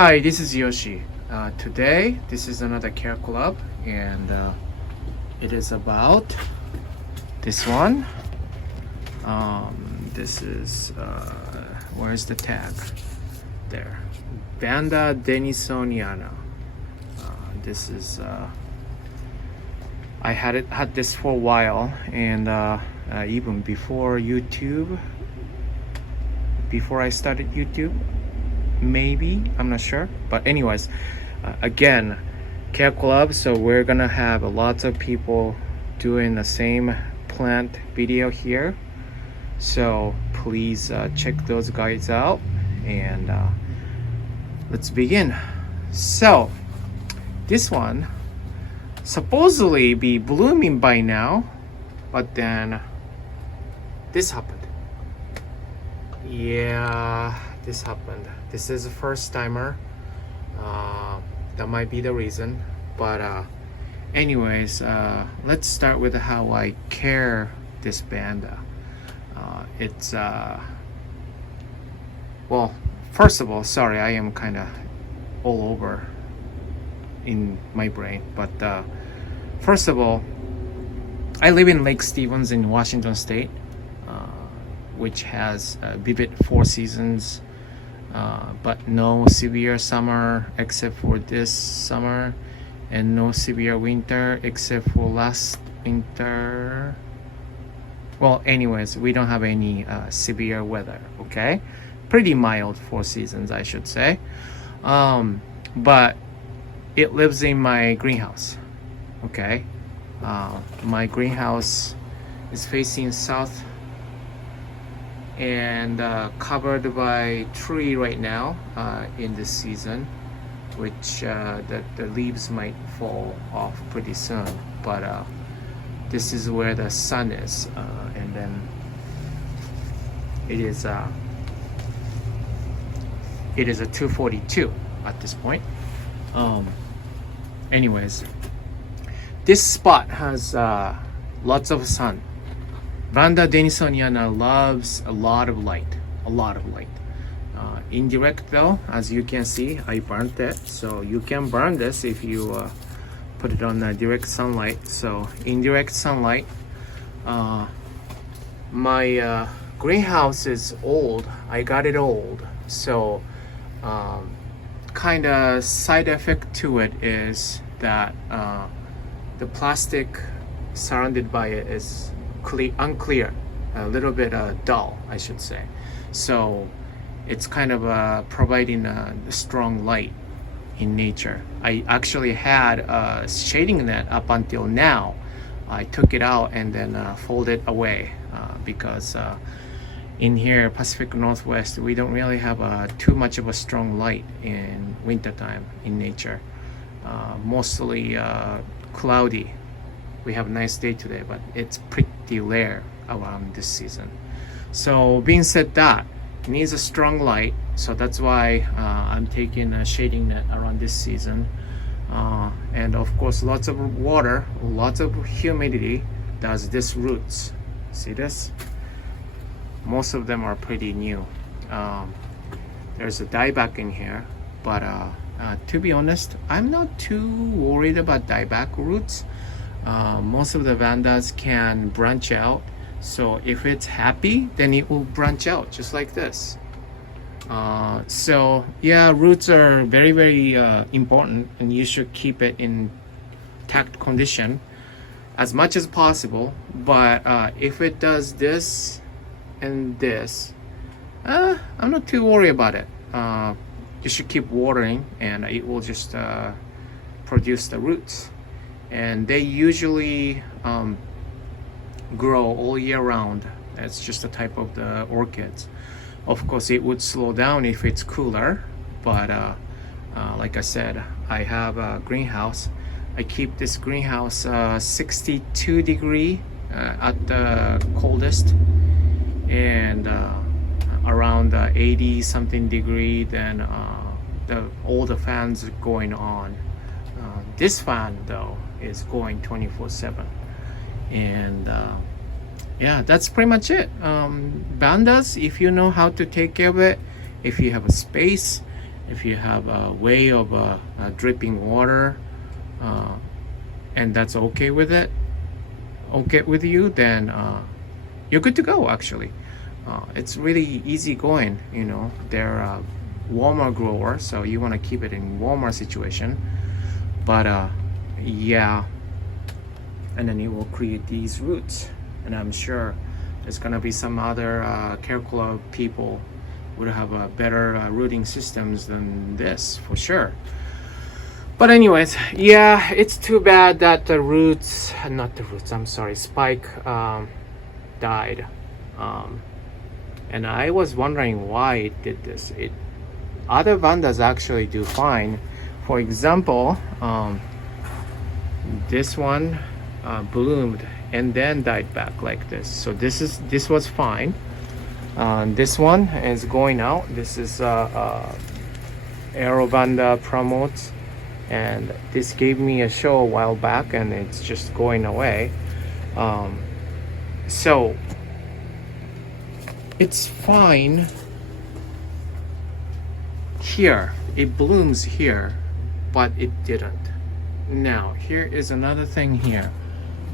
Hi, this is Yoshi. Today, this is another Care Collab, and it is about this one. This is where's the tag? There, Vanda denisoniana. This is I had this for a while, and even before YouTube, before I started YouTube. Maybe, I'm not sure, but anyways, again, Care Collab, so we're gonna have lots of people doing the same plant video here, so please check those guys out, and let's begin. So this one supposedly be blooming by now, but then this happened. Yeah, this happened. This is a first timer. That might be the reason, but anyways, let's start with how I care this Vanda. It's well, first of all, sorry, I am kind of all over in my brain, but first of all, I live in Lake Stevens in Washington State, which has vivid 4 seasons, but no severe summer except for this summer, and no severe winter except for last winter. Well, anyways, we don't have any severe weather, okay? Pretty mild 4 seasons, I should say. But it lives in my greenhouse, okay? My greenhouse is facing south and covered by tree right now in this season, which the leaves might fall off pretty soon, but this is where the sun is, and then it is a 2:42 at this point. Anyways, this spot has lots of sun. Vanda denisoniana loves a lot of light, indirect though, as you can see, I burnt it, so you can burn this if you put it on direct sunlight. So indirect sunlight. My greenhouse is old. I got it old, so kind of side effect to it is that the plastic surrounded by it is unclear, a little bit dull, I should say. So it's kind of providing a strong light in nature. I actually had a shading net up until now. I took it out and then folded away because in here, Pacific Northwest, we don't really have too much of a strong light in wintertime in nature. Mostly cloudy. We have a nice day today, but it's pretty rare around this season. So being said that, it needs a strong light, so that's why I'm taking a shading net around this season. And of course, lots of water, lots of humidity does this roots. See this? Most of them are pretty new. There's a dieback in here, but to be honest, I'm not too worried about dieback roots. Most of the Vandas can branch out, so if it's happy, then it will branch out just like this. So yeah, roots are very important, and you should keep it in intact condition as much as possible. But if it does this and this, I'm not too worried about it. You should keep watering, and it will just produce the roots. And they usually grow all year round. That's just the type of the orchids. Of course, it would slow down if it's cooler, but like I said, I have a greenhouse. I keep this greenhouse 62 degree at the coldest, and around 80 something degree, then all the fans going on. This fan though is going 24/7, and yeah, that's pretty much it. Vandas, if you know how to take care of it, if you have a space, If you have a way of dripping water, and that's okay with it, okay with you, then you're good to go. Actually, it's really easy going. You know, they're a warmer grower, so you want to keep it in warmer situation. But yeah, and then it will create these roots, and I'm sure there's gonna be some other Care Collab people would have a better rooting systems than this for sure. But anyways, yeah, it's too bad that the roots, not the roots, I'm sorry, spike died. And I was wondering why it did this. Other Vandas actually do fine. For example, this one bloomed and then died back like this. So this was fine. This one is going out. This is Aerobanda promotes, and this gave me a show a while back, and it's just going away. So it's fine here. It blooms here, but it didn't. Now here is another thing here.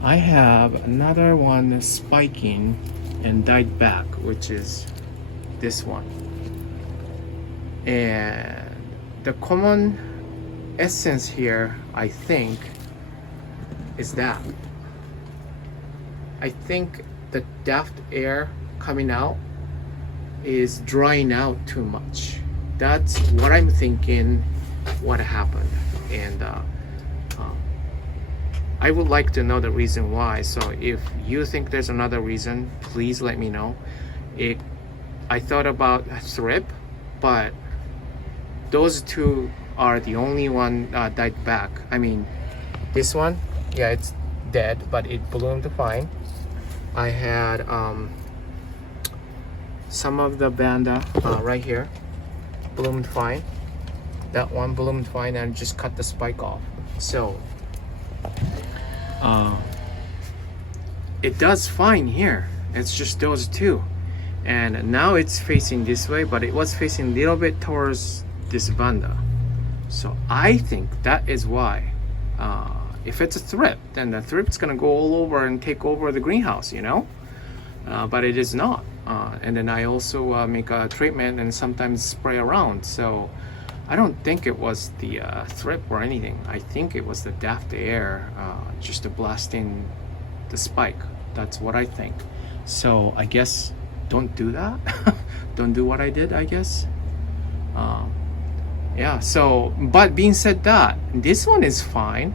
I have another one spiking and died back, which is this one. And the common essence here, I think, is that I think the daft air coming out is drying out too much. That's what I'm thinking what happened. And I would like to know the reason why. So if you think there's another reason, please let me know. I thought about thrip, but those two are the only one died back. I mean, this one, yeah, it's dead, but it bloomed fine. I had some of the Vanda right here bloomed fine. That one bloomed fine, and just cut the spike off. So it does fine here. It's just those two, and now it's facing this way, but it was facing a little bit towards this Vanda. So I think that is why. If it's a thrip, then the thrip's gonna go all over and take over the greenhouse, you know. But it is not. And then I also make a treatment and sometimes spray around. So I don't think it was the thrip or anything. I think it was the daft air just blasting the spike. That's what I think. So I guess don't do that. Don't do what I did, I guess. Yeah, so, but being said that, this one is fine,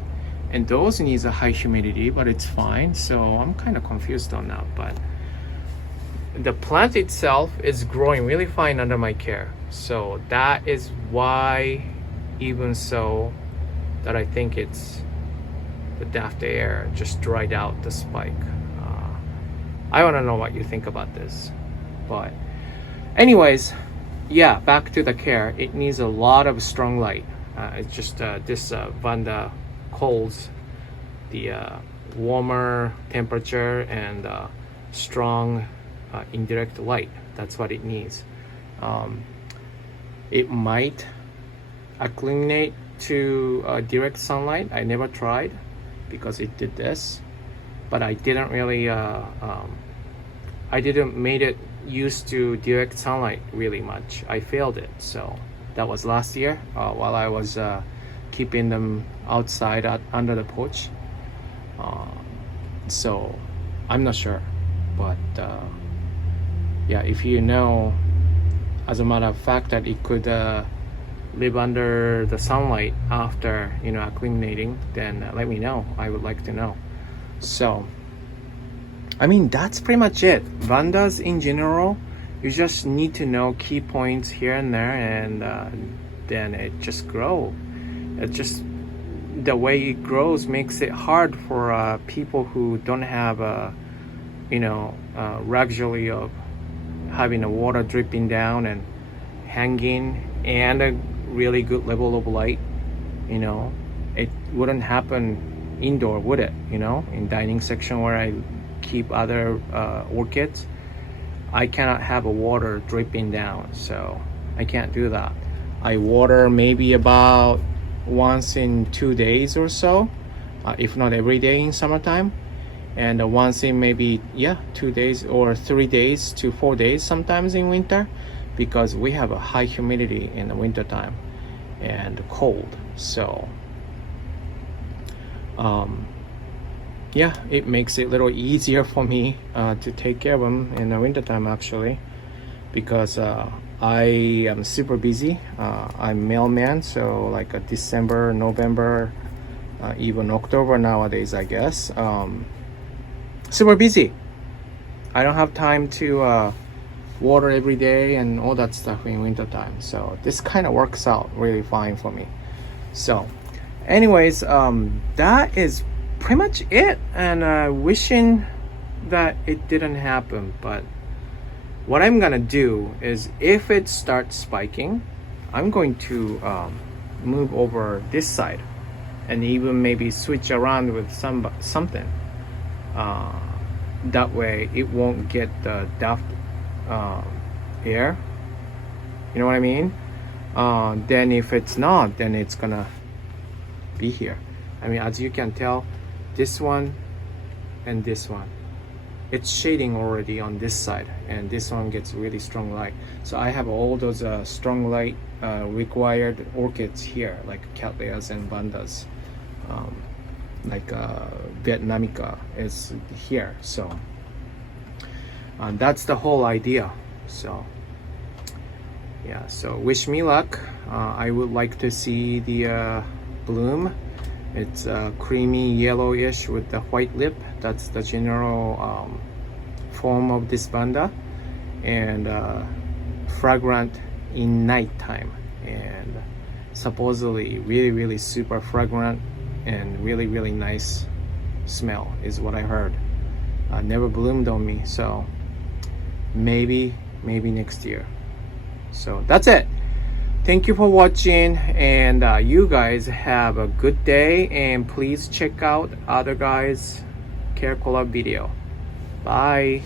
and those needs a high humidity, but it's fine. So I'm kind of confused on that, but the plant itself is growing really fine under my care. So that is why, even so, that I think it's the daft air just dried out the spike. I want to know what you think about this. But anyways, yeah, back to the care. It needs a lot of strong light. It's just this Vanda holds the warmer temperature and strong indirect light. That's what it needs. It might acclimate to direct sunlight. I never tried because it did this, but I didn't really I didn't made it used to direct sunlight really much. I failed it. So that was last year while I was keeping them outside under the porch. So I'm not sure, but yeah, if you know, as a matter of fact, that it could live under the sunlight after, you know, acclimating, then let me know. I would like to know. So I mean, that's pretty much it. Vandas in general, you just need to know key points here and there, and then it just grows. It just, the way it grows makes it hard for people who don't have a, you know, luxury of having the water dripping down and hanging and a really good level of light. You know, it wouldn't happen indoor, would it? You know, in dining section where I keep other orchids, I cannot have a water dripping down, so I can't do that. I water maybe about once in 2 days or so, if not every day in summertime, and once in maybe 2 days or 3 days to 4 days sometimes in winter, because we have a high humidity in the winter time and cold. So it makes it a little easier for me to take care of them in the winter time, actually, because I am super busy. I'm mailman, so like December, November, even October nowadays, I guess. Super busy. I don't have time to water every day and all that stuff in winter time. So this kind of works out really fine for me. So anyways, that is pretty much it, and wishing that it didn't happen. But what I'm gonna do is, if it starts spiking, I'm going to move over this side and even maybe switch around with something. That way it won't get the daft air, you know what I mean? Then if it's not, then it's gonna be here. I mean, as you can tell, this one and this one, it's shading already on this side, and this one gets really strong light. So I have all those strong light required orchids here, like Cattleyas and Vandas, like Vietnamica is here. So that's the whole idea. So yeah, so wish me luck. I would like to see the bloom. It's creamy yellowish with the white lip. That's the general form of this Vanda, and fragrant in nighttime, and supposedly really super fragrant and really nice smell is what I heard. Never bloomed on me, so maybe next year. So that's it. Thank you for watching, and you guys have a good day, and please check out other guys' Care Collab video. Bye.